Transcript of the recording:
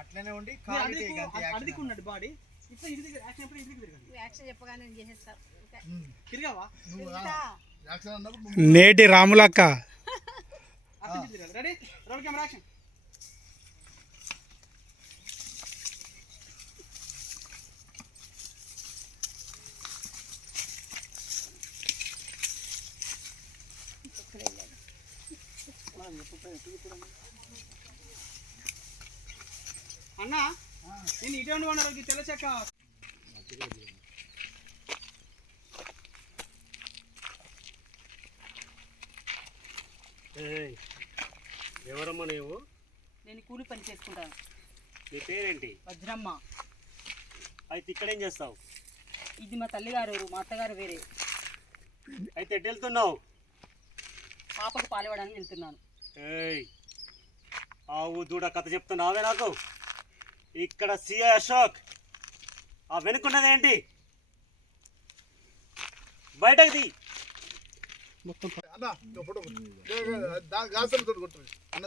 అట్లనే ఉండి అడుగుకున్నాడు బాడీ నేటి రాములక్క. Ready roll camera action. అన్న నేను ఇటే ఉండి తెల్ల చెక్క ఎవరమ్మా నువ్వు? నేను కూలి పని చేసుకుంటాను. నీ పేరేంటి? వజ్రమ్మ. అయితే ఇక్కడేం చేస్తావు? ఇది మా తల్లిగారు ఊరు, మా అత్తగారు వేరే. అయితే ఎటు వెళ్తున్నావు? పాపకు పాలివ్వడానికి వెళ్తున్నాను. ఆవు దూడ కథ చెప్తున్నావే నాకు. ఇక్కడ సిఐ అశోక్. ఆ వెనుకున్నది ఏంటి? బయటకు తీ. అన్న ఫోటో అన్న